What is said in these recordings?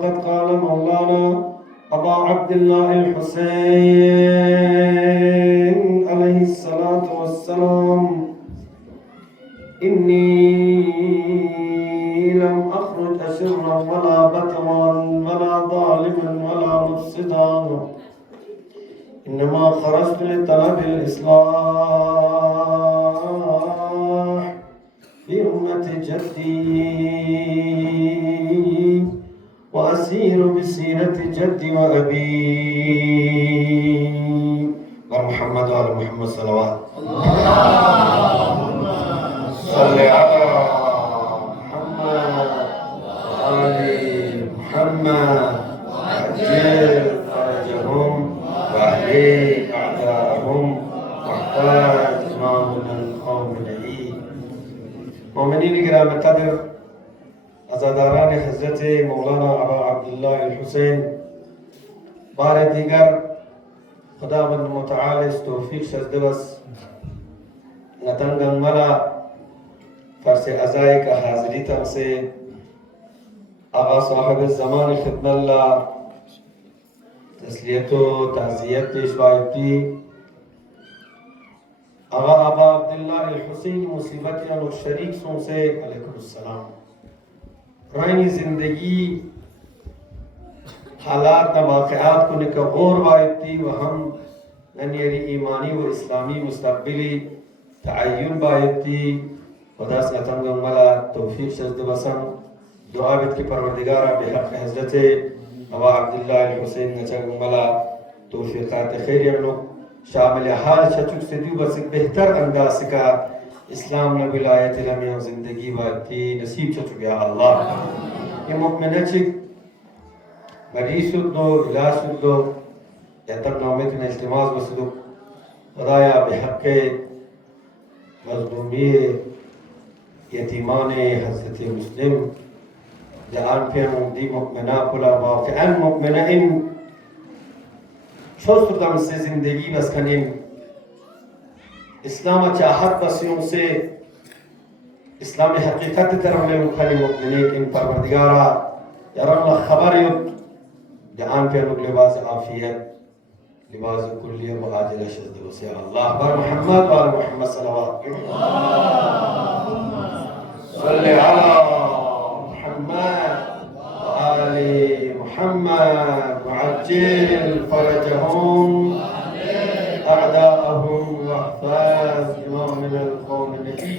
قد قال مولانا أبا عبد الله الحسين عليه الصلاة والسلام: إني لم أخرج أشرا ولا بطرا ولا ظالما ولا مفسدا، إنما خرجت لطلب الإصلاح في أمة جدي وأسير بسيرة جدي وأبي ومحمد وآل محمد صلوات اللهم صل على محمد وآل محمد وعجل فرجهم وأهلي أعداءهم واحتاج إمامنا القوم العيد. مؤمنين كرام القدر، अज़ादारान हज़रत मौलाना अबा अब्दुल्लाह अल-हुसैन बार दीगर खुदावंद मुतआल इस तौफीक शज़दवस नतंगं मला फरसे अज़ाए का हाज़री तम से आगा साहिब ज़मान खिदमल्ला तस्लियतो ताज़ियत पेशवायती आगा अबा अब्दुल्लाह अल-हुसैन मुसीबत या शरीक सों से अलैकुमुस्सलाम। पुरानी जिंदगी हालात न वाक़यात को निका गौर बायती व हम ननियरी ईमानी व इस्लामी मुस्तक़बिली तअय्युन बायती वदास नतंगं मला तौफीक शज़द बसम दुआ बित की परवरदिगारा बेहक़ हज़रत अबा अब्दुल्लाह अल-हुसैन नचंगं मला तौफीक़ात खैरियनो शामिल हाल छचुक से दू बस बेहतर अंदाज़ का इस्लाम न विलायत लम्या जिंदगी बाती नसीब छचुक या अल्लाह। ये मुमिनचिक मरीसुद्दो इलासुद्दो यतम नौमित ने इस्तिमाज वसदो खुदाया बेहक़े मज़लूमी यतीमान हज़रत मुस्लिम जान पे मुदी मुमिना कुला वाक़अन मुमिना इन छोस्तुदम से जिंदगी बस कनिम इस्लाम चाहत बसियों से इस्लाम हकीकत तरफ में मुखाली मुमिनीन इन परवरदिगारा यरल्ला खबर युत जान पे लोग लिबास आफियत लिबास कुल्लिय व आजिल शज़द से अल्लाह बर मोहम्मद व आल मोहम्मद सल्लल्लाहु अलैहि मोहम्मद व आले मोहम्मद वअज्जिल फरजहुम अअदाअहुम वाहफाज इमामना القوم النبي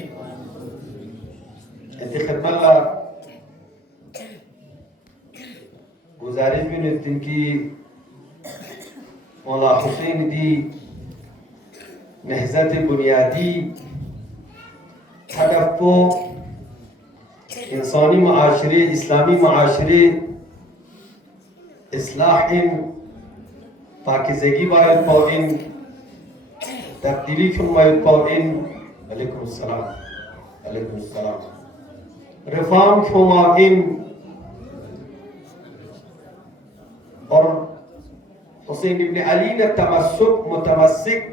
खिदमल्ला गुजारिश भी दिन की मौला हुसैन दी नहज़त बुनियादी हदफ को इंसानी माशरे इस्लामी माशरे इस्लाह इन पाकिज़गी बायत पाइन तब्दीली फरमायत पाइन अलैकुमुस्सलाम रिफॉर्म फरमाइन और हुसैन इब्न अली ने तमस्सुक मुतमस्सिक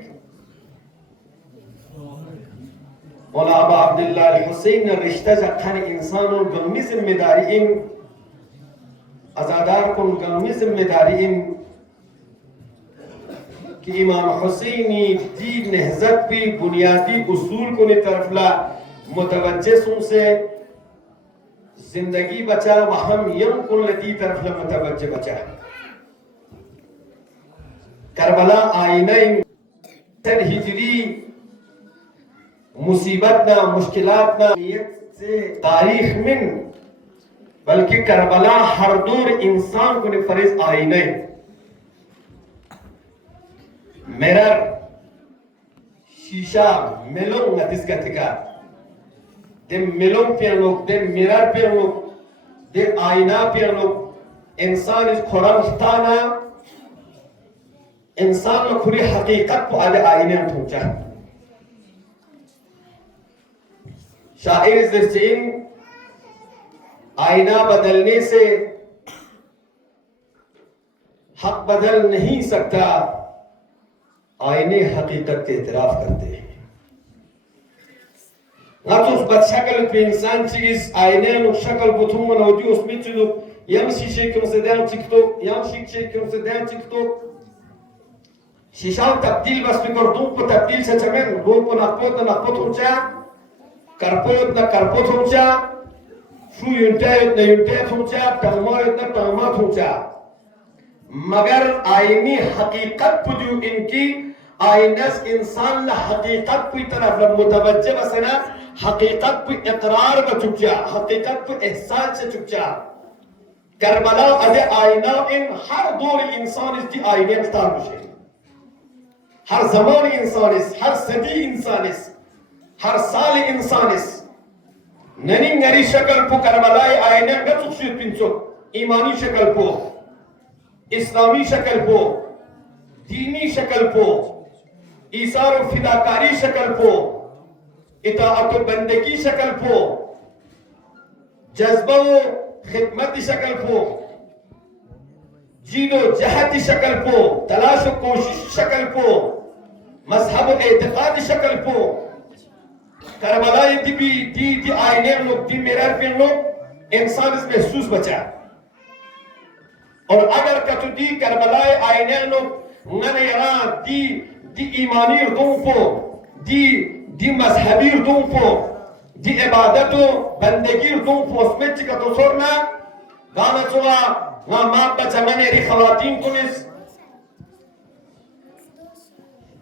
मौला अबा अब्दुल्लाह अल-हुसैन ने रिश्ता जखन इंसान और गमी जिम्मेदारी इन आज़ादार को गमी जिम्मेदारी इन कि इमाम हुसैनी दी नहज़त भी बुनियादी उसूल को ने तरफला मुतवज्जे सुन से जिंदगी बचा व हम यम कुल दी तरफला मुतवज्जे बचा करबला आईना सर हिजरी मुसीबत ना मुश्किलात ना नियत से तारीख में बल्कि करबला हर दौर इंसान को ने फरिज आईना मिरर शीशा मिलों नतिस का तिका दे मिलों पे लोग दे मिरर पे लोग दे आईना पे लोग इंसान इस खुरान स्थाना इंसान में खुरी हकीकत को आले आईने में पहुंचा शायर ज़रसीन आईना बदलने से हक बदल नहीं सकता, आईने हकीकत के इतराफ करते हैं। ना तो उस बद शक्ल पे इंसान चीज आईने नुक शक्ल बुथुम मनोती उसमें चीज يمشي شيء كم سدان تيك توك يمشي شيء كم سدان تيك توك شيشان تبديل بس بكردون بتبديل سجمن روب نقبض همشا كربوت نكربوت همشا شو ينتهي همشا تغمات همشا مگر آئینی حقیقت بدو انکی آئینس انسان لحقیقت پی طرف متوجہ بسنا حقیقت پی اقرار بچکچا حقیقت پی احسان سے چکچا کربلا ادھے آئینہ ان ہر دور انسان اس دی آئینے اختار بشے ہر زمان انسان اس ہر صدی انسان اس ہر سال انسان اس ننی نری شکل پو کربلائی آئینے گا چکشید پنچو ایمانی شکل پو اسلامی شکل پو دینی شکل پو ایثار و فداکاری شکل پو اطاعت و بندگی شکل پو جذبہ و خدمت شکل پو جید و جہد شکل پو تلاش و کوشش شکل پو مذہب و اعتقاد شکل پو کربلائی دی آئینے لوگ دی میرر پہ لوگ انسان اس محسوس بچا اور اگر کتو دی کربلائے آئینے لوگ نن ایران دی ایمانی ردوں پو دی مذہبی ردوں پو دی عبادت و بندگی ردوں پو اس میں چکتو سورنا گانا چوا ماں بچا منے ری خواتین کنس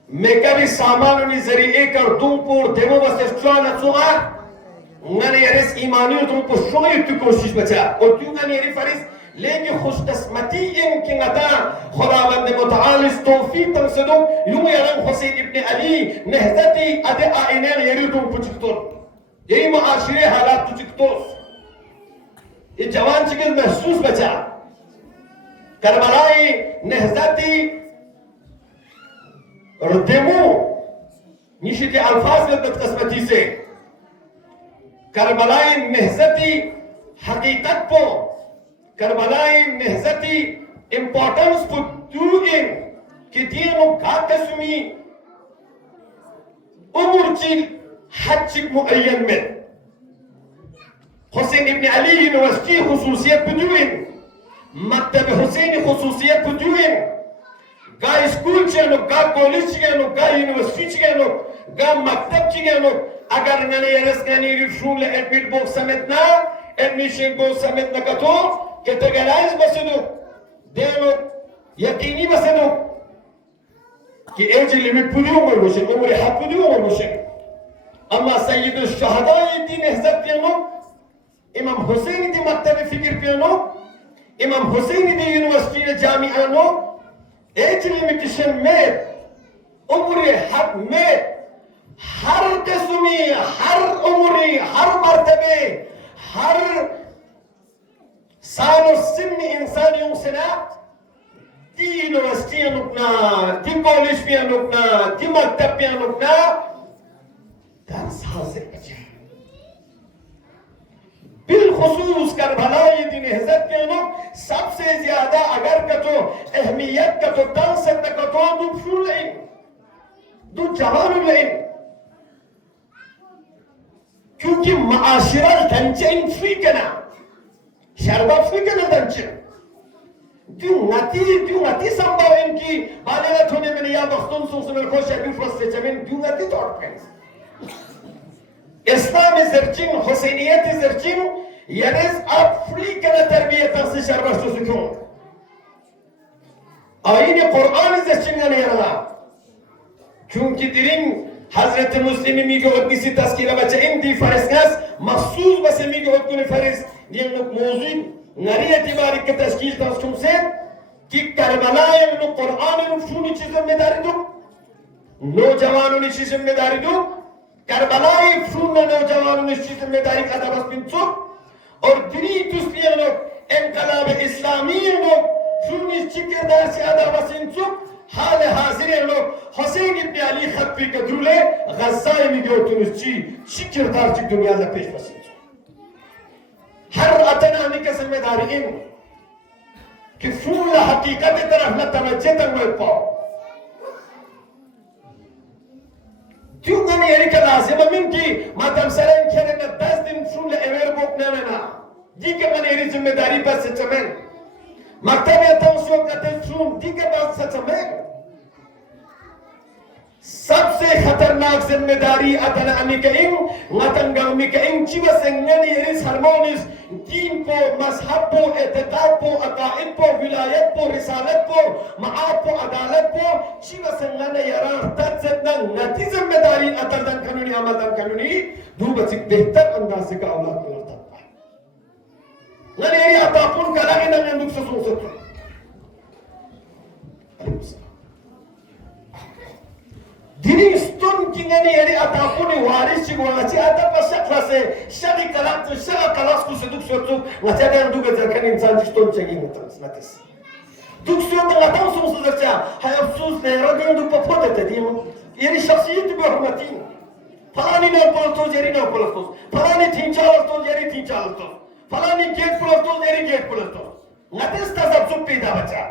میں کبھی سامانونی ذریعے کر دوں پور دیمو بس افچوانا چوا نن ایرس ایمانی ردوں پو شوئی تو کوشش بچا اور کیوں نن ایری فریس لیکن خوش قسمتی ان کی عطا خداوند متعال اس توفیق تنسدو یوں یرم حسین ابن علی نہزتی ادھے آئینین یریدوں کو چکتور یہی معاشرے حالات تو چکتور یہ جوان چکل محسوس بچا کربلائی نہزتی ردمو نیشتی الفاظ لبت قسمتی سے کربلائی نہزتی حقیقت پو کربلائی نہزتی امپورٹنس پو دوئن کہ دینو کا قسمی امور چیل حد چک معین میں حسین ابن علی یونیورسٹی خصوصیت بدوئن مکتب حسین خصوصیت بدوئن گا اسکول چگنو گا کالج چگنو گا یونیورسٹی چگنو گا مکتب چگنو اگر ننے یرس گانی ریفشون ایڈمیٹ بوک سمیتنا ایڈمیشن بوک سمیتنا کتو کیٹیگرائز بسنو دیانو یقینی بسنو کہ ایج لیمٹ پودی عمر بوشن عمر حد پودی عمر بوشن اما سید الشہدائی دی نہزت پیانو امام حسین دی مکتب فکر پیانو امام حسین دی یونیورسٹی جامعانو ایج لیمیٹیشن میں عمر حد میں ہر قسمی ہر عمری ہر مرتبے ہر سال و سن انسانیوں سے نا دی یونیورسٹیاں نکنا دی کالج پیاں نکنا دی مکتب پیاں نکنا درس حاصل بچے بالخصوص کربلائی دی نہزت کے نک سب سے زیادہ اگر کتو اہمیت کتو دنست کتو دو پشور لئن دو جوانو لئن کیونکہ معاشرہ دنچین فری کنا شربت فری کنا دنچین دیو نتی سنباوین کی بالغت ہونے میں یا بختون سوسن خوش ہے بیفرس سے چمین دیو نتی توڑ پینس اسلام زرچین حسینیت زرچین یعنیز اب فری کنا تربیت سے شربت سو سکون آئین قرآن زرچین گا نہیں رہا چونکہ درین حضرت مسلمی میگو اتنی سی تذکیرہ بچہ ان دی فرسکاس مخصوص بسے میگو اتنی فرس دین لوگ موضوع نری اعتباری کے تشکیل تنسکم سے کہ کربلائے انہوں قرآن انہوں شونی چیز ذمہ داری دو نوجوانوں نے چیز ذمہ داری دو کربلائے شون نوجوانوں نے چیز ذمہ داری کا دبس پنچو اور دنی تسلیہ لوگ انقلاب اسلامی لوگ شونی چکردار سے دبس پنچو حال حاضر لوگ حسین ابن علی خط پی کدرولے غزائی میں گئو تنس چکردار چک دنیا لے پیش بسنچو ہر اتنا نکا ذمہ داری ان کہ فول حقیقت طرف نہ توجہ تنویت پاؤ کیوں گنی یعنی کہ لازم من کی ما تمسرین کھرے نہ 10 دن فول ایویر بوک نمینا दी के मनेरी जिम्मेदारी पर सचमें मकतब तौसियों का तेजूम दी के बाद सचमें सबसे खतरनाक जिम्मेदारी अतन अमिकइंग मतंगमिकइंग चिवसेंगनी इस हार्मोनिस दीन को मजहब को एतकाद को अकाइद को विलायत को रिसालत को मआब को अदालत को चिवसेंगने यारा तत्सदन नती जिम्मेदारी अतन कानूनी अमल कानूनी दो बचिक बेहतर अंदाज से का औलाद करता है नने ये अतापुन कलागे नने दुख से सोचते dini stone kingani yari atapuni waris chigwanachi atapasha klase shari kalat shara kalas ku seduk sortu ngachada nduga zarkan insan stone chegin ngats natis duk sortu ngatam sumsu zarcha hay afsus ne radin duk popote tedim yari shakhsiyet bi hurmatin falani ne polto jeri ne polto falani tin chalto jeri tin chalto falani gate polto jeri gate polto ngatis tasab sup pida bacha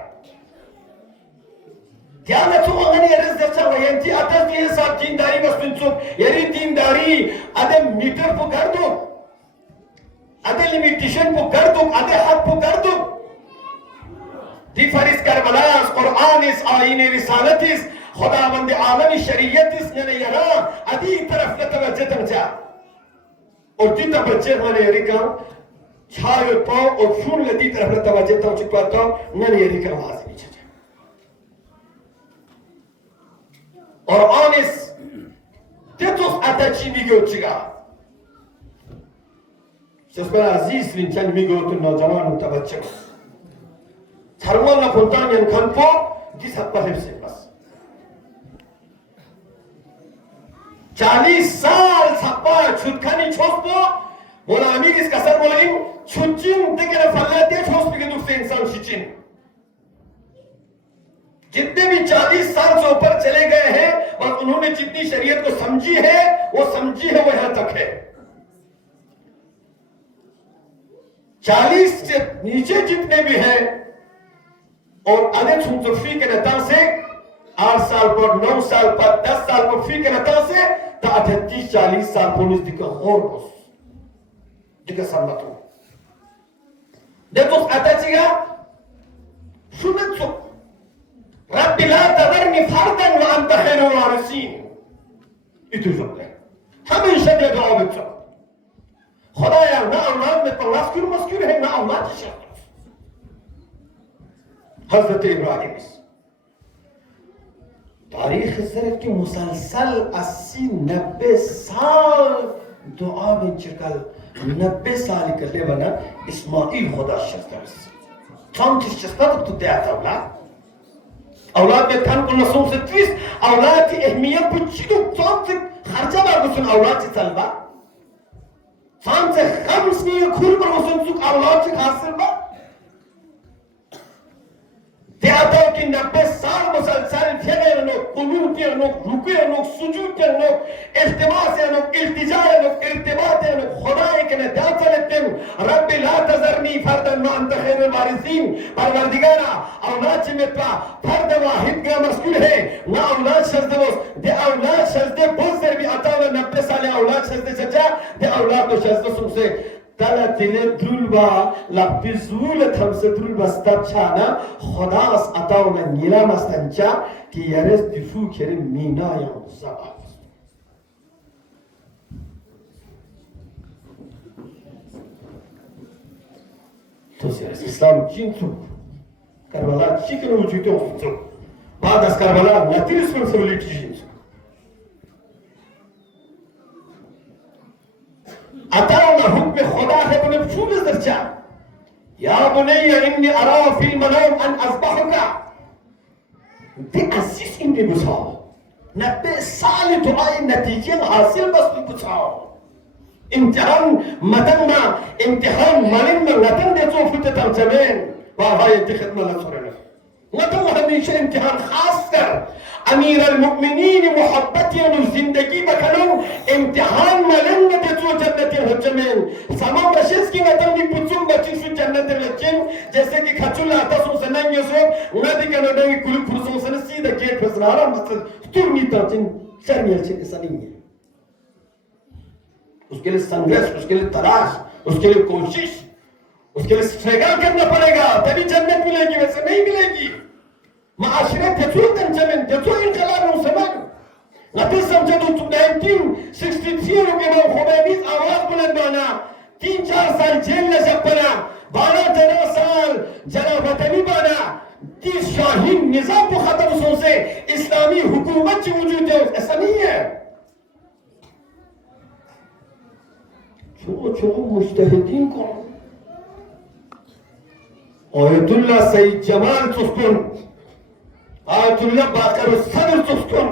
ध्यान रखो अगर ये रस दर्शक वयंती अतः ये सब दीनदारी बस पिंचुक यरी दीनदारी अदे मीटर को कर दो अदे लिमिटेशन को कर दो अदे हद को कर दो दी फरिस करबलास कुरान इस आईने रिसालतिस खुदावंद आलमी शरीयतिस ने यरा अदी तरफ तवज्जो तंजा और दी तवज्जो माने यरी का छायो पाओ और फूल लदी तरफ तवज्जो तंज पाता न यरी का आवाज नहीं और honest tetos atachi migochiga sesbara aziz linchan migotu nojawan tabachak tharmal na khuntan yan khanpo dis happa se bas 40 साल छप्पा छुटखानी छोसपो बोला अमीर इस कसर बोला इन छुचिन देकर फल्लाते छोस बिके दुख से इंसान शिचिन जितने भी 40 साल से ऊपर चले गए हैं और उन्होंने जितनी शरीयत को समझी है वो यहां तक है 40 से नीचे जितने भी हैं और अनेक सुनसुफी के नता से 8 साल पर 9 साल पर 10 साल पर फी के नता से 30-40 साल पुलिस दिखा और बस दिखा सम्मत देखो आता चीगा सुनत सो रब्बी ला तज़रनी फर्दन व अंत खैरुल वारिसीन itu जमले हमेशा ये दुआ बच्चा खुदाया ना औलाद में तो मस्कुर है ना औलाद शख्स हजरत इब्राहिम तारीख ज़रत की मुसलसल 80-90 साल दुआ में चकल 90 साल के बना इस्माइल खुदा शख्स कौन चीज शख्स तो दिया था औलाद में खान को नसों से 30 औलाद की अहमियत पुछियो कौन से खर्चा बागो सुन औलाद से चलबा कौन से खम्स में खुल पर वसन सुख औलाद से हासिल बा त्यातो की 90 साल मुसलसल थे नो कुनूत के नो रुके नो सुजूद के नो इल्तिमा से नो इल्तिजा नो इर्तिबात नो खुदा के ने दात लेते रब्बी ला तज़रनी फर्दन व अंत खैरुल वारिसीन परवरदिगारा औलाद में पा फर्द वाहिद का मस्कुल है ना औलाद शज़दे दे औलाद शज़दे बहुत भी आता है 90 साल औलाद शज़दे सजा दे औलाद तो शज़दे सुनसे तला तिले दुलबा लपिजुल थमसे दुलबा स्ताचना खुदास अताउना नीला मस्तंचा कि यरस दिफू केरे मीना या मुसाबा तो सिर्फ इस्लाम जिंतु करबला चिकन वजूदे होतो बाद अस करबला नती रिस्पांसिबिलिटी जिंतु अताउना हुक्म खुदा है बने फूल दर्जा या बुनैया इन्नी अरा फिल मनाम अन अस्बहुका दे अजीज इनके बुझाओ 90 साल तो आए नतीजे हासिल बस भी बुझाओ इम्तिहान मतन इम्तिहान मलिन में नतन दे तो फुटे तर्जमेन वाह ये खिदमत ला सुरना नतन हमेशा इम्तिहान खास कर अमीर अलमुमिनीन मोहब्बत या जिंदगी बखनो इम्तिहान मलिन में दे तो जन्नत हजमेन समा बशिस की नतन दी पुचुम बची सु जन्नत लचिन जैसे कि खचुला तसो सनन यसो नदी का नदी कुल फुरसो सन सीधा गेट फसरारा मत तुरनी तजिन शर्मिया से सनी उसके लिए संघर्ष उसके लिए तलाश उसके लिए कोशिश उसके लिए स्ट्रगल करना पड़ेगा, तभी जन्नत मिलेगी, वैसे नहीं मिलेगी। माशरे तेचो तंचमें तेचो इनकलाब नुसमान नती समझो 1963 के बाद खुमैनी आवाज बुलंद बना, 3-4 साल जेल में जब बना, 12-13 साल जना वतनी बना, 30 शाहीन निजाम को खत्म से इस्लामी हुकूमत की वजूद है, ऐसा नहीं है। छोड़ो मुज्तहिदीन को आयतुल्लाह सईद जमाल चुस्कुन, आयतुल्लाह बाकर सदर चुस्कुन,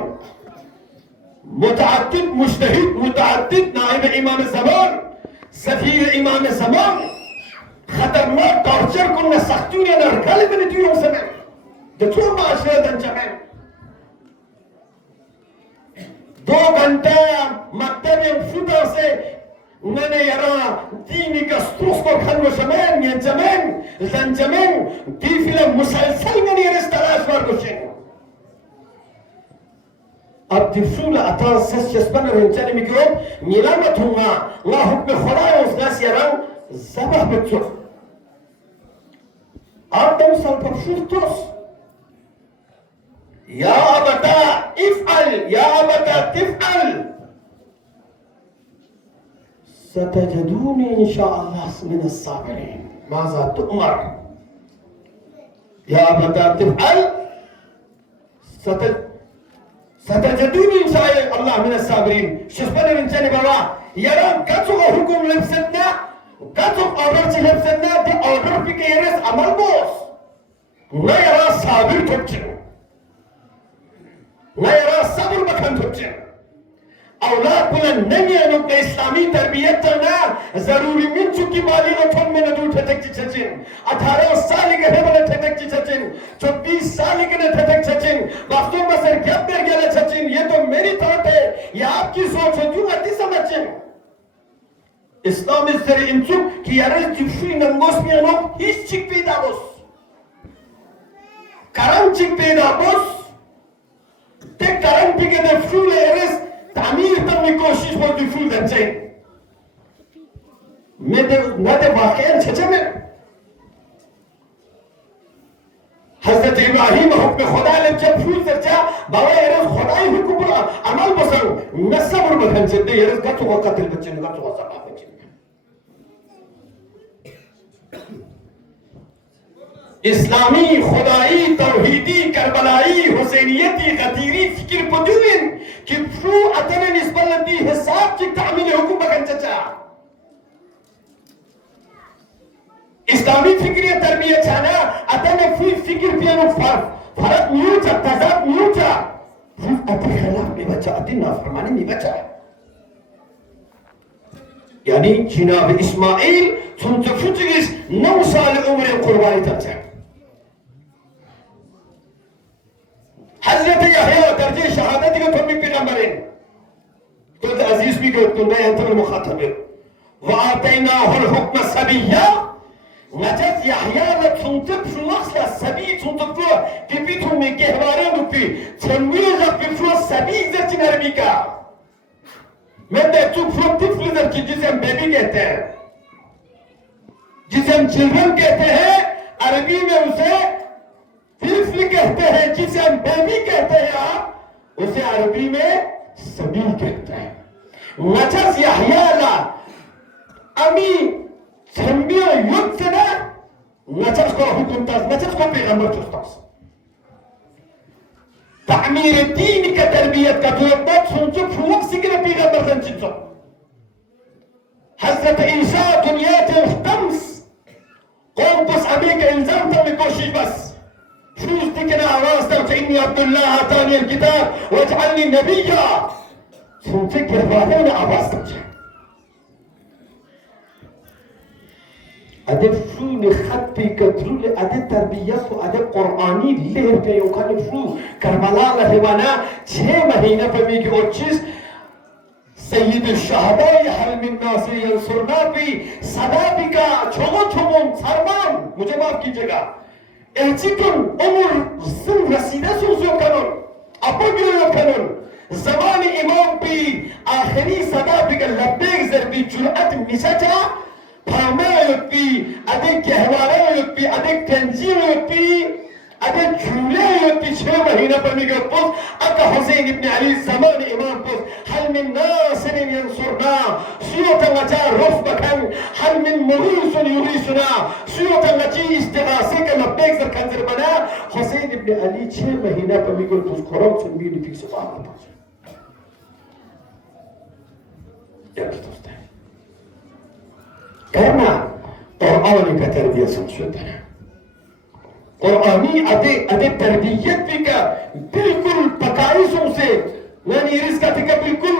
मुतअद्दिद मुज्तहिद, मुतअद्दिद नाइब इमाम ज़मान, सफीर इमाम ज़मान, खतरनाक टॉर्चर को न सख्ती ने न रखा लेकिन तीनों समय देखो माशरे दंचमें 2 घंटा मकतब फुटा से मैंने यरा दीनी का स्ट्रोस्को खन्नो शमेन ये जमेन जंजमेन दी फिल्म मुसलसल मैंने ये तलाश बार कुछें अब दिफूल अता सस जस्बन रंचने मिक्रोब मिलामत हुआ ला हुक्म खुदा है उस नास यरा ज़बह बच्चों आदम सल्फरशुस्टोस या अबता इफ़अल या अबता तिफ़अल सतजदूनी इंशाअल्लाह मिन अस्साबिरीन माज़ा तुअमर या अबता तिफ़अल सतजदूनी इंशाअल्लाह मिन अस्साबिरीन शस्बन रिंचने बाबा यरा कचो हुकुम लिप्सना कचो ऑर्डर से लिप्सना दी ऑर्डर पिके यरेस अमल बोस न यरा साबिर ठोच्चे न यरा सब्र बखन ठोच्चे औलाद बुलन नहीं है लोग इस्लामी तरबियत करना जरूरी मिल चुकी माली रकम में नदू ठटक चचिन 18 साल के है वाले ठटक चचिन 24 साल के ने ठटक चचिन वास्तव में सर क्या कर गया चचिन ये तो मेरी थॉट है ये आपकी सोच है क्यों अति समझें इस्लाम इस तरह इंचुक कि यार जिफ्री नंगोस में लोग इस चिक पे दाबोस करम चिक पे दाबोस ते करम पे के दे फ्रूल एरेस तामीर तक में कोशिश पर दिफूल दंचे मैं दे न दे वाक़ई छचे में हज़रत इब्राहिम हुक्म खुदा ले जब फूल दर्जा बाबा एरस खुदाई हुक्म अमल बसर न सब्र बखन से दे एरस का तो कत्ल बच्चे ने का तो सलाह बच्चे इस्लामी खुदाई तौहीदी करबलाई हुसैनियती गदीरी फिक्र पदुइन कि फ्रू अतने निस्बत हिसाब की तामील हुकुम बखन चचा इस्लामी फिक्र तरबियत छाना अतने फुल फिक्र पियानो फर्क न्यूचा तजाब न्यूचा फुल अति खिलाफ में बचा अति नाफरमानी में बचा यानी जनाब इस्माइल सुनते फुटिस 9 साल उम्र कुर्बानी तक हज़रत यहया दर्जे शहादत के तुम भी पैगंबर हैं तो अजीज भी को तुम नहीं अंतर मुखातब है वातैनाहुल हुक्म सबिया नजत यहया ने सुनते फ्लक्स ला सभी सुनते कि भी तुम में के हमारे दुपी छंबी जब भी फ्लक्स सभी जैसी अरबी का मैं देखूं फ्लक्स फ्लक्स की जिसे हम बेबी कहते हैं जिसे हम चिल्ड्रन कहते हैं अरबी में उसे तिफल कहते हैं जिसे हम बेबी कहते हैं आप उसे अरबी में सभी कहते हैं नजस यहया अमी छंबियो युद्ध से ना नजस को हुक्म तस नजस को पैगंबर चुस्तास तामीर दीन का तरबियत का जो बात सुन चुप फुक सिकरे पैगंबर संचित सो हज़रत ईसा दुनिया के खम्स कौन बस अभी के इल्जाम तक में कोशिश बस फूस दिखना आवाज तक इन्नी अब्दुल्लाह आतानी अलकिताब वजअलनी नबिया सुनते गिरवाने ने आवाज तक अदब फ्रू ने खत पे कद्रू ले अदब तरबियत और अदब कुरानी लेर पे योखाने फ्रू करबला लहवाना 6 महीने पे भी की और चीज सय्यद शहदा हल मिन नासिर यंसुरना भी सदा भी का छोमो सरमान मुझे माफ कीजिएगा एचिकन उमर सिन रसीदा सोजो कानून अपगिरो कानून ज़मानी इमाम भी आखिरी सदा भी का Labbaik ज़रबी जुरअत निशाचा Pamayotti, Ade Kahwarayotti, Ade Tanjiyotti, Ade Juleyotti, Shemahina Pamigapos, Aka Hussein ibn Ali Zaman Imam Pos, Hal min Nasirin Yansurna, Suyota Maja Rosbakan, Hal min Murisun Yurisuna, Suyota Maji Istighasika Labexer Kanzerbana, Hussein ibn Ali, Shemahina Pamigapos, Koram Sunbini Fix of Allah. karena Qur'ani ka terbiya संशोधन Qur'ani ade terbiयत भी का बिल्कुल पकाइशों से यानी इसका भी का बिल्कुल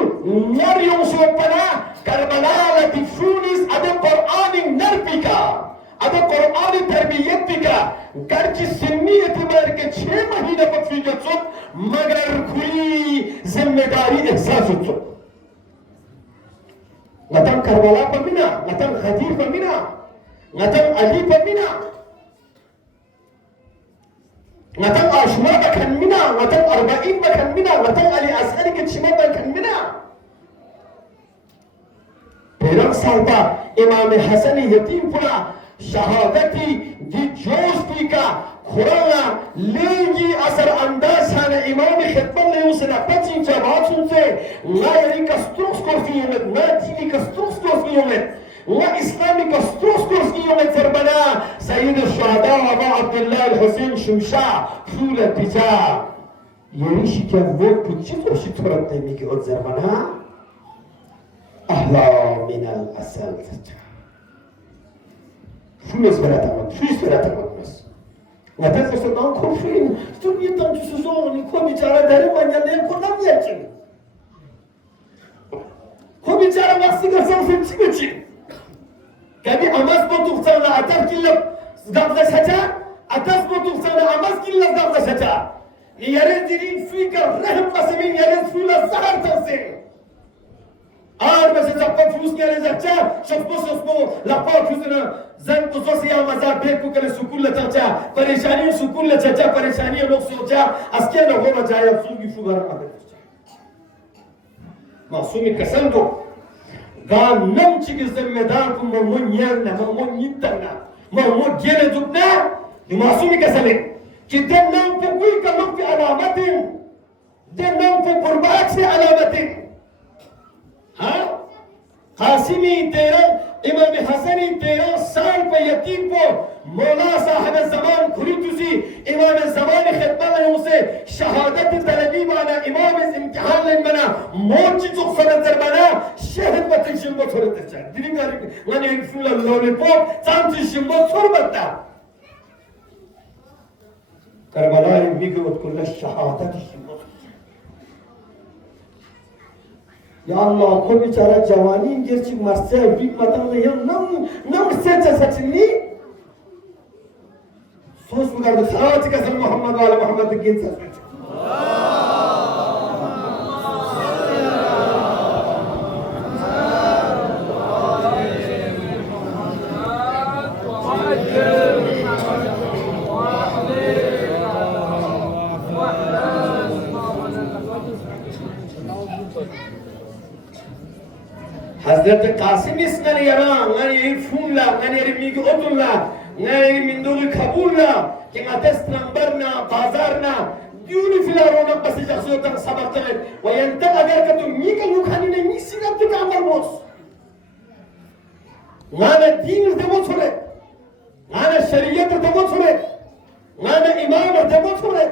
नरियों से पना करबला लती फूनिस ade Qur'ani नरपी का ade Qur'ani terbiयत भी का घर की सिन्नी एतबार के 6 महीने पर फिजत मगर खुली जिम्मेदारी एहसास होता Ngatang Karbala pemina, ngatang Khadir pemina, ngatang Ali pemina, ngatang Ashura bakan mina, ngatang Arba'in bakan mina, ngatang Ali As'ari ke Cima bakan mina. Perang salba Imam Hasani yatim pula शहादती जी जोश पी का खुराना लेगी असर अंदाज है इमाम खिदमत ने उसे नपची जवाब सुनते ना यानी कस्ट्रोस कोर्सी में ना दीनी कस्ट्रोस कोर्सी में ना इस्लामी कस्ट्रोस कोर्सी में सरबना सईद शुहदा अबू अब्दुल्लाह हुसैन शुमशा फूल पिजा यानी शिक्या वो कुछ तो शितरत में की और सरबना अहला मिनल असल Fumes veratamat, fuis veratamat mas. Ngatas se não confio, tu nie tanto sezon, ni como cara dari manhã nem com não ia tinha. Como cara vaccinação sem tinha. Kami amas botuk sana atas killa zdabza shaja, atas botuk sana amas killa zdabza shaja. Ni yare dirin fikar rahm qasmin yare fula zahar tanse. آر بس زبط floss نيالي زبطة شوف بص لقاء كذنا زن قصص يا مزار بيكو كل school لترجع پریشانی سكول لترجع پریشانی لوگ سوچا اسكينا هو جاي فوقي فوق رقم معصومي كسندو قال نمشي الزمدار كم ممن يرنا ممن يتنا ممن جل دبنا معصومي كسلين كده نام فوقي كلام في علامات ده نام في قربات في علامات हाँ कासिमी 13 इमाम हसनी 13 साल पे यतीम को मौला साहब ज़मान खुरी तुसी इमाम ज़मान खिदमत ने उसे शहादत तलबी वाला इमाम इस इम्तिहान लेन बना मौत की जो फरज बना शहद बत्ती शिम्बो छोड़ दे चाहे दिल्ली का वाने एक फूला लॉलीपॉप चांदी शिम्बो छोड़ बत्ता करबला इमिग उत्कुल्ला शहादत शिम्बो Ya Allah, kau bicara jawani gerçek Marcel, büyük matamda ya nam seçe seçilni. Söz bu kadar salatı kasar Muhammed ve Ali Muhammed'in genç seçilni. Hazreti Kasım ismini yaran, ngani funla, ngani migi odulla, ngani mindulu kabulla, ki ates nambarna, bazarna, diuni filarona basi jaxotan sabaqtan, ve yanta agar ka tu mika yukhani ne misina tu kamar mos. Ngana din de mosore, ngana şeriyet de mosore, ngana imam de mosore,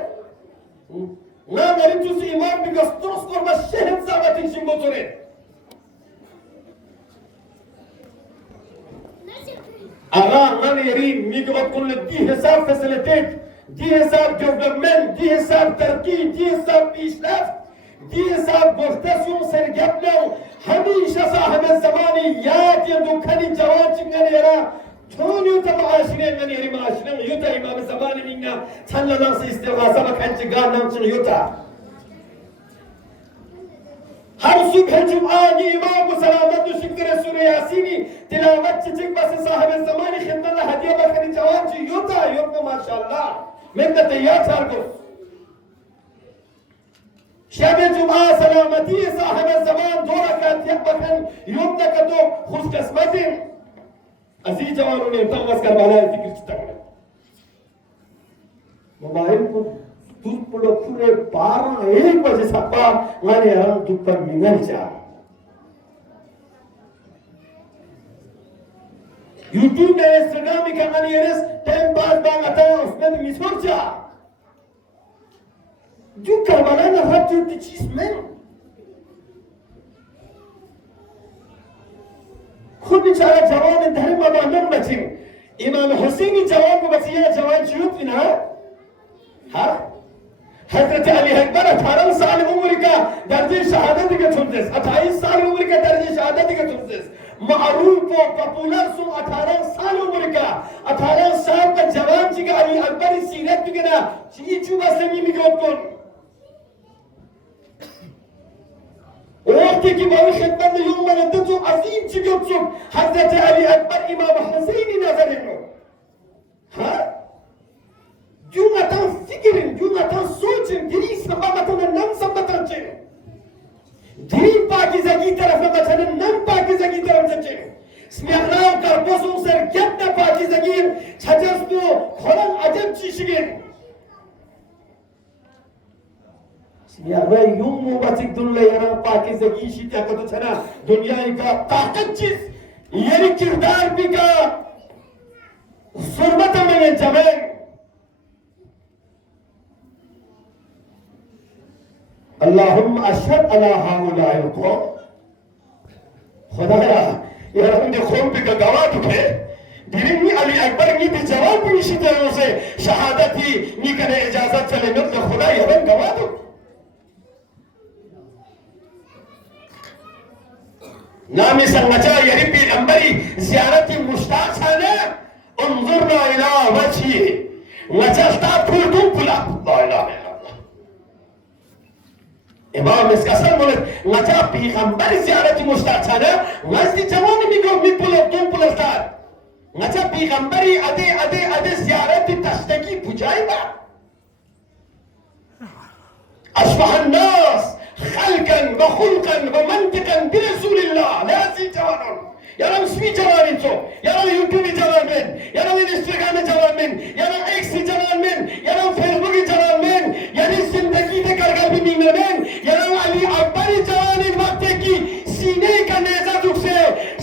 ngana ritus imam bi gastos korba şehit zabatin şim mosore. أغان من يريد ميقبط كل دي حساب فاسيليتيت دي حساب development دي حساب ترقي دي حساب بيشرف دي حساب بوستاسيون سرقبلو هميشه صاحب الزماني ياد يدو كني جوان چنگن يرا چون يوتا معاشرين من يري معاشرين يوتا امام الزماني منا چند لناس استغاثة بكنچ گان نمچن يوتا हर सुबह जुम्आ की इमाम को सलामत व शुक्र सूरह यासीनी तिलावत चिचिक बस साहब ज़मानी खिदमत ला हदिया बखरी जवाब जी योता योता माशाअल्लाह मैं तो तैयार था को शब जुम्आ सलामती साहब ज़मान दो रकात एक बखन योता का तो खुश किस्मत अजीज जवानों ने तंगस करवाना है फिक्र चितंग मोबाइल को दूध पुलो पूरे 12-1 बजे सपा माने हम दुपर मिंगल जा यूट्यूब में इंस्टाग्राम में क्या माने यस टाइम पास बांग आता है उसमें तो मिसोर जा जो करवाना ना हर जो चीज में खुद बेचारा जवान धर्म बांधन बचे इमाम हुसैन जवान को बचिया जवान चूत ना हाँ हजरत अली अकबर 18 साल उम्र का दर्जे शहादत के चुनते 28 साल उम्र का दर्जे शहादत के चुनते मारूफ और पॉपुलर सो 18 साल उम्र का 18 साल का जवान जी का अली अकबर सीरत के ना चीचू बसमी में गोद कौन وقتی که برای خدمت یوم منده تو عظیم چی گفتم حضرت علی اکبر امام حسینی نظر اینو ها جونتان فکرین جونتان سوچین دری سبابتان نم سبابتان چه دری پاکیزگی طرف بچن نم پاکیزگی طرف چه سمیخناو کربوسون سر گبن پاکیزگی چجاز تو خورن عجب چیشگین या भाई यूं मुबारक दुनिया यार पाकिस्तानी शीता का तो छना दुनिया का ताकत चीज ये किरदार भी का सुरबत में जमे अल्लाहुम्मा अशहद अला हाउलाए कौम खुदाया यार हमने कौम पे का गवाह दुखे दिरिनी अली अकबर की भी जवाब भी इसी तरह से शहादत ही नी करे इजाजत चले न तो खुदा यार गवाह दो नामी संगचा यही पैगंबरी ज़ियारती मुश्ताक साने उन्जुरना इला वजही नजस्ता फुलदुम पुला ला इलाहा इल्लल्लाह इमाम इसका सरमोलत नजा पैगंबरी ज़ियारती मुश्ताक साने नजदी जवानी मिगो मिपुला दुम पुला स्टार नजा पैगंबरी अदे ज़ियारती तस्दकी बुझाएगा अशबह الناس خلقا وخلقا ومنطقا برسول الله لا سي جوانون يلا مسوي جوانين سو يلا يوتيوب جوان من يلا انستغرام جوان من يلا اكس جوان من يلا فيسبوك جوان من يلا जिंदगी de करकर भी नहीं में يلا अली अकबर जवान वक्त की सीने का नेजा दुख से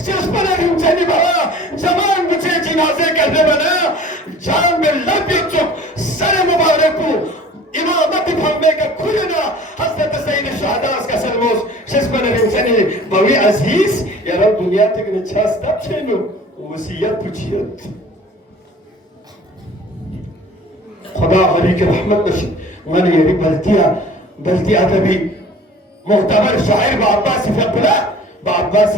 सिर्फ पर इंसानी भरा जवान मुझे जनाजे करने बना जान में लब चुप सर मुबारक को इमामत फरमे का खुलना हज़रत सैयद शहदास का सलमोस शस्बन इंसानी बवी अजीज यार दुनिया तक ने छास तब चेनो वसीयत पुछियत खुदा गनी की रहमत नशी मन ये बल्तिया तभी मुहतबर शायर बाब्बास फकला बाब्बास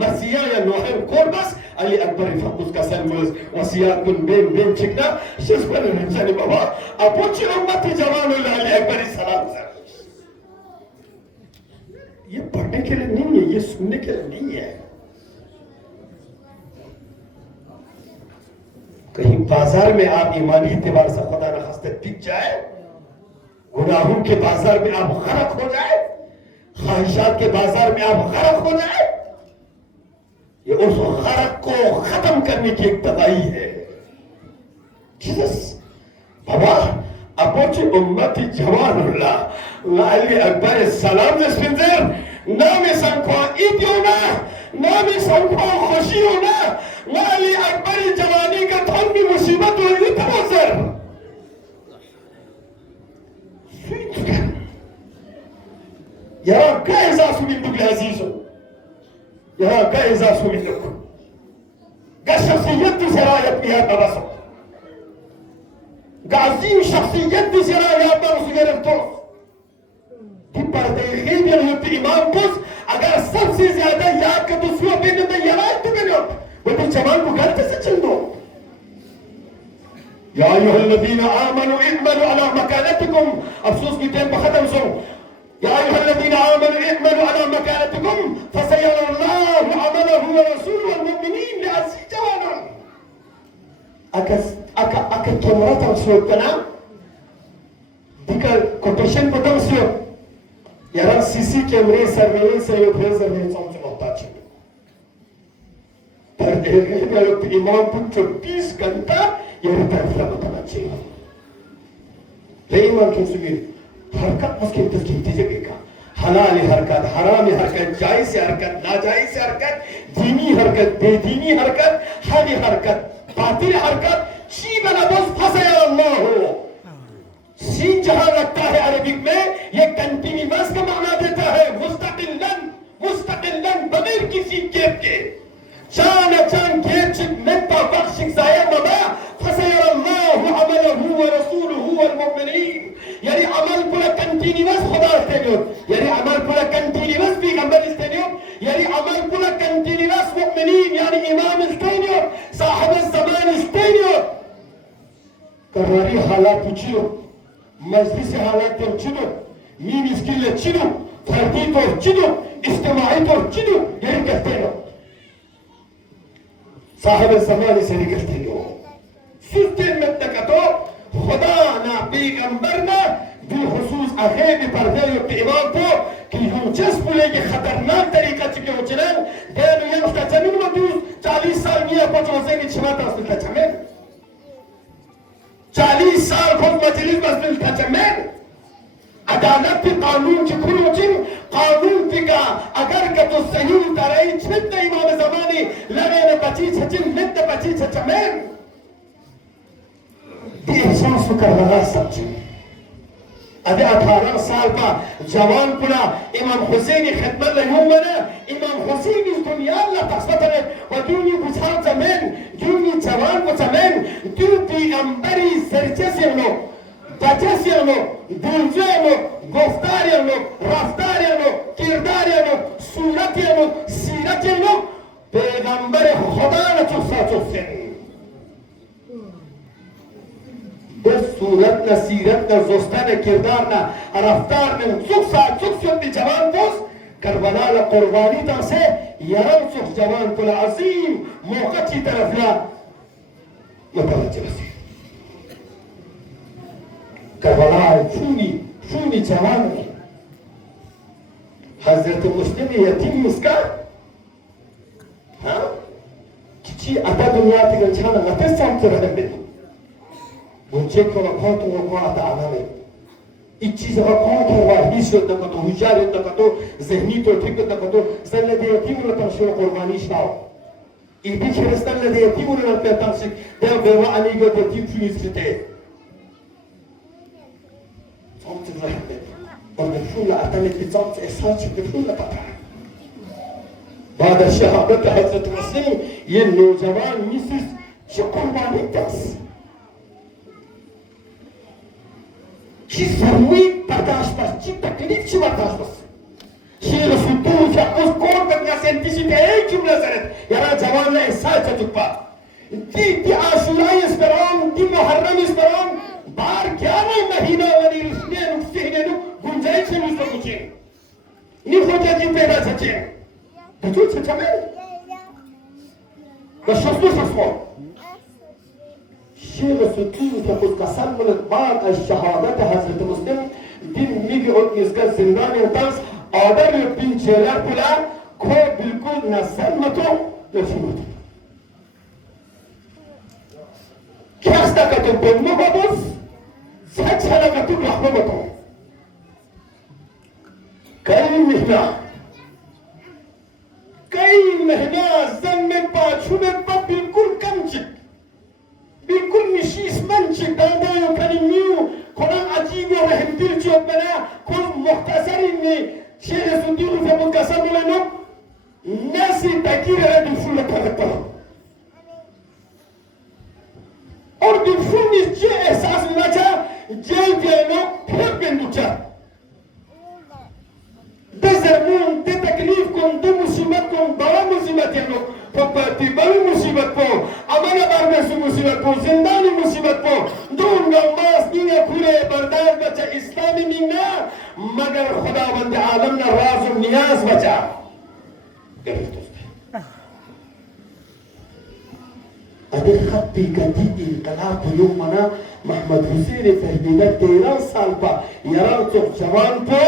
मसिया या नोहर कोरबस अली अकबर फकुस का सलमोस वसीयत कुन बेन चिकना शस्बन इंसानी बाबा अपोची उम्मत जवान अली अकबर सलाम सर ये पढ़ने के लिए नहीं है ये सुनने के लिए नहीं है कहीं बाजार में आप ईमानी एतबार से खुदा न खास्ते टिक जाए गुनाहों के बाजार में आप गरक हो जाए ख्वाहिशात के बाजार में आप गरक हो जाए ये उस गरक को खत्म करने की एक दवाई है जीसस बाबा अपोची उम्मती जवानुल्लाह अली अकबर सलाम स्पिंजर नामी संख्वा इतियोना नामी संख्वा खुशी होना अली अकबर जवानी का धन भी मुसीबत हो रही था सर यहाँ का एहसास हुई तुझे अजीज हो यहाँ का एहसास हुई तुझको शख्सियत से रायत की है तबसम गाजीम शख्सियत से रायत पर उसके रफ्तो कि पर्दे की इमाम कुछ अगर सबसे ज्यादा याद का दूसरों पे तो याद तो करो वो तो जवान को घर से चल दो या अय्युहल्लज़ीना आमनू इअमलू अला मकानतिकुम अफसोस की टाइम खत्म सो या अय्युहल्लज़ीना आमनू इअमलू अला मकानतिकुम फसयरल्लाहु अमलहु व रसूलुहु वल मुमिनीन लिअज़ी जवाना अका कैमरा तक सो तना दिका कोटेशन बटन सो यार सीसी कैमरे सर्वेलेंस से ये फिर सर्वेलेंस हम चलाता है पर एक इमाम को 24 घंटा ये तरफ मत इमाम सुमीर हरकत मुश्किल तस्कीती जगह का हलाल हरकत, हराम हरकत, जायज हरकत, नाजायज हरकत, दीनी हरकत, बेदीनी हरकत, हाली हरकत, बातिल हरकत, शी बना बस फंसा अल्लाह हो। सीन जहां लगता है अरबिक में ये कंटिन्यूअस का माना देता है, मुस्तकिलन मुस्तकिलन बगैर किसी गेप के चान चान गेप चिक नत्ता बख्शिक जाया मदा फंसा अल्लाह अमलहु व रसूलुहु वल मुमिनीन। यानी अमल पूरा कंटिन्यूअस खुदा इस्तेनियों, यानी अमल पूरा कंटिन्यूअस पैगंबर इस्तेनियों, यानी अमल पूरा कंटिन्यूअस मुमिनीन यानी इमाम इस्तेनियों, साहिब ज़मान इस्तेनियों। करारी हालात पुछियो, मजलिस हालात पुछियो, मीन स्किल चिनो, फर्दी तो चिनो, इज्तिमाई तो चिनो, यही कहते हो। साहिब ज़मान से निकलते हो। सुस्ते में तक तो खुदा ना पैगंबर ना बिलखुसूस अगेबी पर्दे इमाम को कि यूचस बोले कि खतरनाक तरीका चिके हो चलन देन यंस्ता जमीन में 40 साल मिया को वसे की छिमाता उसका चमेन 40 साल खुद मजलिस मस्जिद का चमेन अदालत की कानून की खुरुचिन कानून का अगर का तो सही तरह छित इमाम ज़मानी लगे न बची छचिन नित बची छचमेन एहसास कर रहा समझे। अभी 18 साल का जवान पुरा इमाम हुसैन की खिदमत में यूं बना इमाम हुसैन इस दुनिया अल्लाह तस्बत है और दुनिया को साथ जमीन दुनिया जवान को जमीन दुनिया अंबरी सरचे से लो बचे से लो दिलजे लो गुफ्तार लो रफ्तार लो किरदार लो सूरत लो सीरत लो पैगंबर खुदा ने चुस्सा बस सूरत न सीरत न ज़ुस्ता न किरदार न रफ्तार न सुख जवान दोस्त करबला ला कुर्बानी ता से यरम सुख जवान कुल अजीम मौका की तरफ ला मुतवज्जह बसी करबला शूनी जवान हजरत मुस्लिम यतीम उसका हाँ किसी अता दुनिया की गंजाना गते सामने रहने में मुझे को रखो तो आता आना में इच्छी जगह कौन करवा हिस्से तक तो हुशार तक तो ज़हनी तो ठीक तक तो सल दे यतीम ला तंशो कुर्बानी शाओ इबी खिरस्तान ला दे यतीम ला पे तंशिक दे बेवा अली को तो ठीक फिनिस्ते صوت الرحمة والدفول أعتمد بصوت إحساس الدفول طبعا بعد الشهادة حضرة مسلم ينو زمان ميسس شقرباني تاس چی ضروری برداشت بس چی تکلیف چی برداشت بس شیر سطور فقوز کور بگنا سنتیشی که ایک جمله زند یرا جوان نه احساس چطور با دی آشورای اسپرام دی محرم اسپرام بار 11 مہینہ ولی رسنے نکسہنے نو گنجائش سے مستقوچیں نی خوجہ جی پیدا چچیں بجو چچا میں بشسو سسو شیر سطور فقوز قسم ملک بعد الشهادت حضرت مسلم دین میگه اور ازگر زندان انتاز آدر بین چیلر پلا کو بالکل نسل متو نفیمتو کیاستا کتو بنمو بابوز سچ حالا کتو رحمه متو کئی مہینہ زن میں پاچھونے پا بالکل کم چک بالکل نشیس من چک دادا یو کنیمیو قرآن عجیب و رحم دل چوک بنا کل مختصر میں شیخ صدیق فمون قسم لنو ناسی تکیر ہے دفول پرتا اور دفول نیس جے احساس لچا جیل دیانو پھر بندوچا ده زرمون ده تکلیف کن ده مصیبت کن بلا مصیبت یانو پاپاتی بلا مصیبت کو امانا برمسو مصیبت کو زندانی مصیبت کو دون گماس نینا کھولے بردار بچا اسلامی نینا مگر خداوند عالمنا راز و نیاز بچا ادھے خطی گدی انقلاب یومنا محمد حسین فهمینا 13 سال پا یران چوک جوان پو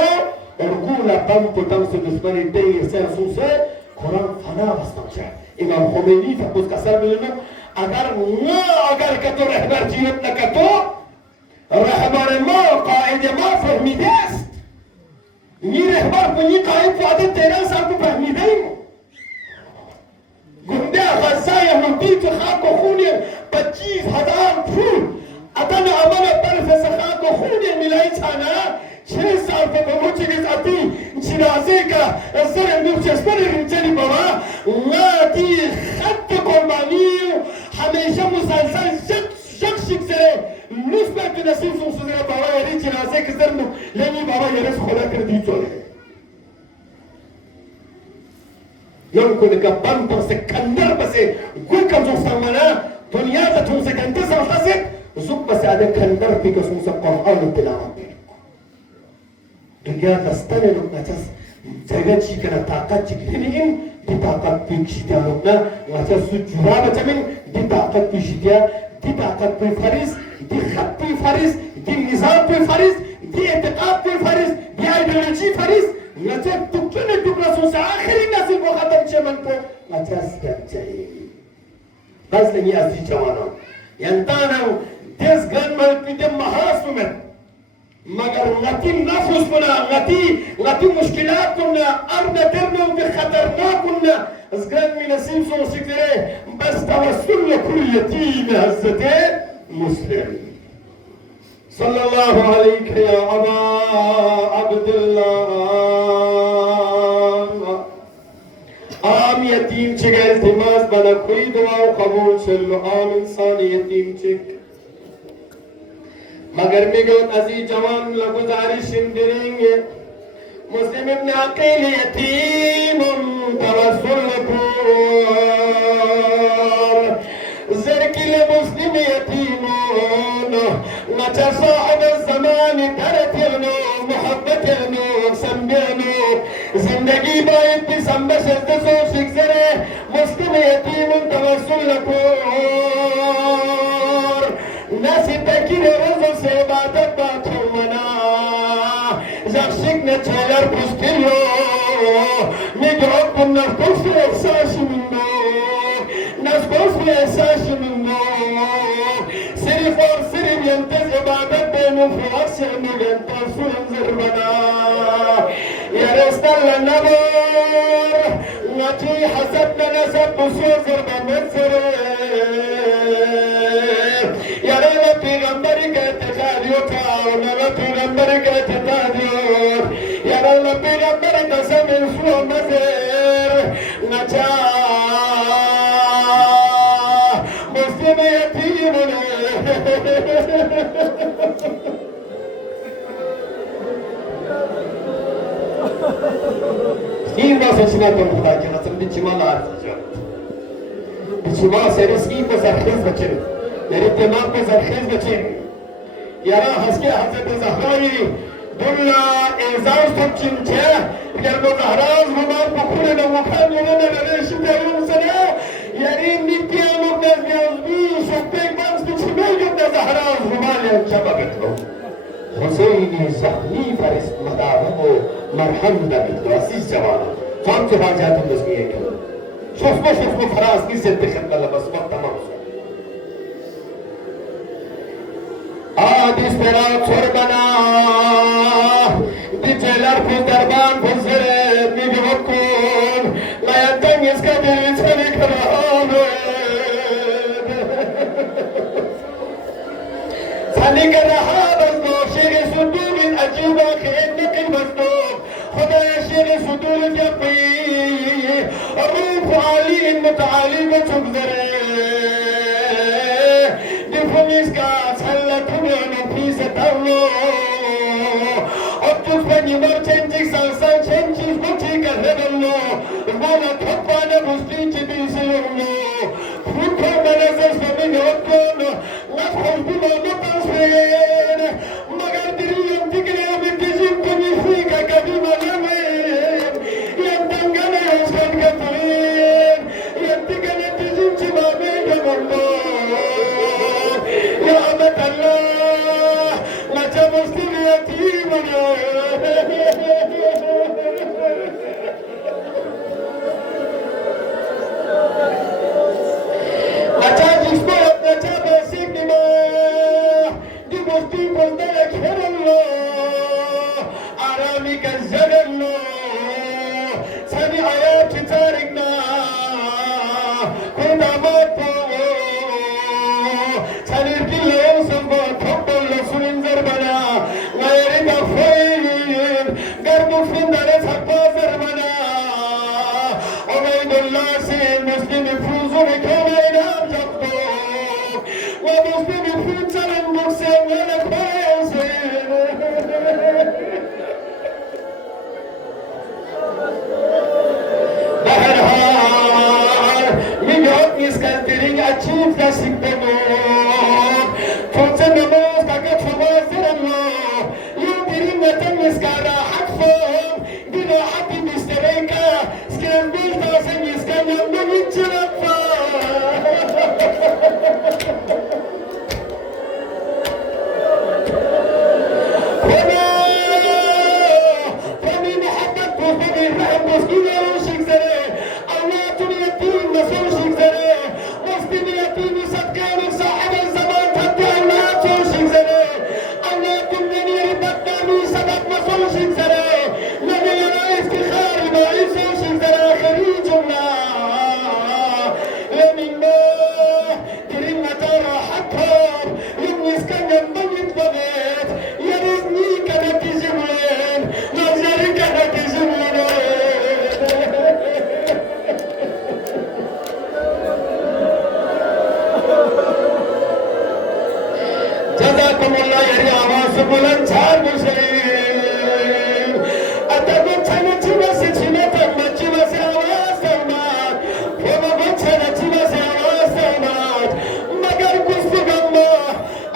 رکولا قم پو تمسو دسمانی تی سر سوسے قرآن فنا بستم شاید Imam Khomeini فقط كسر منه أجر كتو رهبر جيوت نكتو رهبر ما قائد ما فهمیده است نی رهبر بنی قائد فاده 13 سال کو فهمیده ایم گنده غزه یهودی تو خاک و خون 25,000 پول اتن عمل برف خاک و خون ملای چانا 6 سال په کومو چې ګزاتي چې راځي کا سره نور چې سپره رجلي بابا ناتي خط قرباني همیشه مسلسل شک سره نسبت نصیب سو سره بابا یې چې راځي که زر نو لنی بابا یې رس خدا کړ دی څو یو کو د کبان پر سکندر بسې ګل کوم څو سمنا دنیا ته څو سکندر سره خاصه زوب بس عاد کندر په کوم څه قرآن تلاوت دنیا دستانه نچاس جگت چی کنه طاقت چی کنیم دی طاقت پیشیدیا لبنا نچاس سجورا بچمین دی طاقت پیشیدیا دی طاقت پی فریز دی خط پی فریز دی نظام پی فریز دی اعتقاد پی فریز دی ایدئولوژی فریز نچاس دکتونه دکلا سوسه آخری نسل کو ختم چه من کو نچاس گرچه بس لنی از دی جوانان ینتانو دیز گرن ملکی دی محاسومت مگر غتی نفس کنا غتی مشکلات کنا ارنا درنا و خطرناک کنا از گرن می نصیب سو سکره بس توسل لكل یتیم حضرت مسلم صلی الله علیک یا ابا عبدالله عام یتیم چگه التماس بنا کوئی دعا و قبول شلو عام انسان یتیم چگ مگر میگوید از این جوان لگزارش اندرینگه مسلم ابن عقیل یتیم توسل کن زرکیل مسلم یتیمون نچه صاحب الزمان درتیانو محبتیانو سنبیانو زندگی باید بی سنبش از دسو شکزره مسلم یتیمون توسل کن نسی تکیر روزو سے عبادت باتو منا زخشک نچالر پشتیلو میگرد کن نفکوس فی احساس منو نفکوس فی احساس منو صرف اور صرف ینتز عبادت بینو فی عرشنو ینتز انظر بنا یا رسل لنبور وچی حسب ننسب بسوزر بمنصر پیغمبری که اتخاذیو تاونا پیغمبری که اتخاذیو یارا اللہ پیغمبری که سمین سو مزر نچا مسلم یتیمونه 24 خدا کی قسم بیچما لارز بیچما سرسکی کو زرخیز بچن میرے دماغ کو زرخیز بچن یارا حسکی حضرت زهرایی دلا اعزاز تو چنچه اگر با زهراز ممار بخونه نموخم یونه نرش دیرون سنه یاری میتی اموک نزگازبی شکتک بانس بچمه گفت زهراز ممال ینچه بگتلو حسینی زخمی فرست مدارم و مرحم بگتلو عزیز جوانا فهم چه حاجاتم بزمیه کن شخصمو فراز نیست خدمه لبس وقت تمام شد آدیس پیرا چور بنا دی چیلر پوز دربان پوزره میگه وکن لایتنگ اس کا دل چلی کرانه سالی کرها بزنو شیخ صدور عجیبا خیر نقل بزنو خدا شیخ صدور جبی روح عالی متعالی بچگذره دی فمیس کا Pani marchenci sansan chenci buchi karredello Vana thapana bustinci bilsillo Fuko manazas famine okkono Laf khulbuna mutasfeen Magar diriyam tikre abitizim kuni fika kabima lamen Yantangane yaskan katrin Yantikane tizim chimame gamallo Ya amat Allah Lacha muslim yatimana ذلك الجبل سني آيات تاركنا كنا ماتوا سني كل يوسف تقبل لسنين زربنا غير دفين قرب فين دارس حقا زربنا عبيد الله سين مسلم يفوزوا بكما إنام جبتوك ومسلم يفوز سنين مكسين ولك فايزين achieve the signal. Fontanamos, Kagatramas, you didn't let them miscara, had fun, did not happy Mr. Reka, scam builders and you scam your miniature of جزاكم الله يا رياض سبلا تار مسلم أتبت تنتي بس تنتم متي بس أواز تمات فما بتنا تبس أواز تمات مگر قصد الله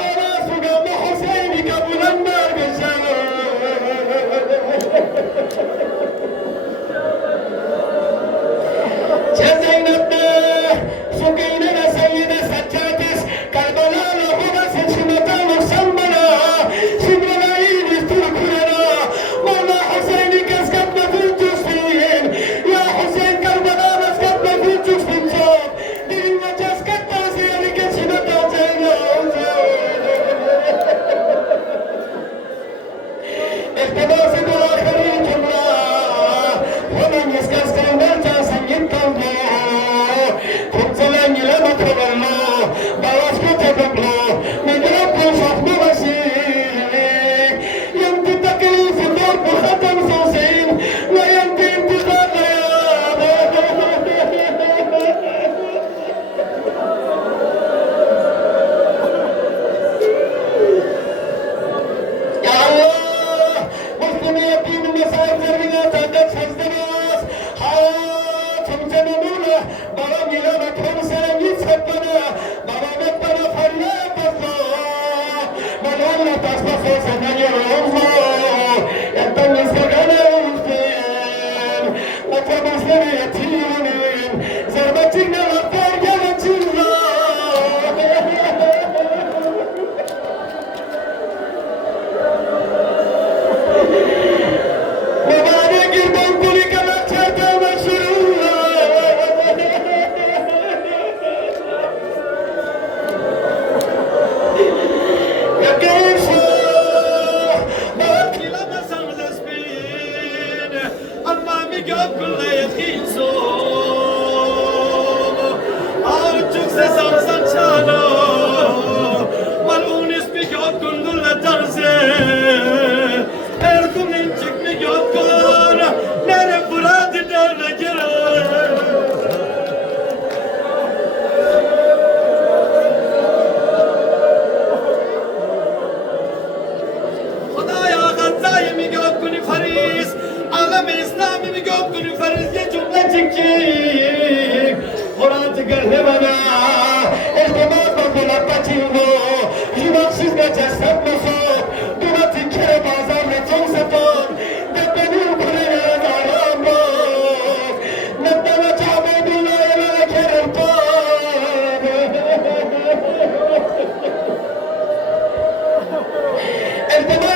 أنا سجى حسين قبل النار جزينا سقينا سيد سجادس كربلاء لهما سجنة مسمنا شبرائيل استركنا مولا حسين كسكبنا في الجسدين يا حسين كربلاء مسكبنا في الجسدين شوف دينا جسكبنا سيالك شنة جينا اقتباس الآخرين جملة ومن يسكسكن مرجع سيد كربلاء El tema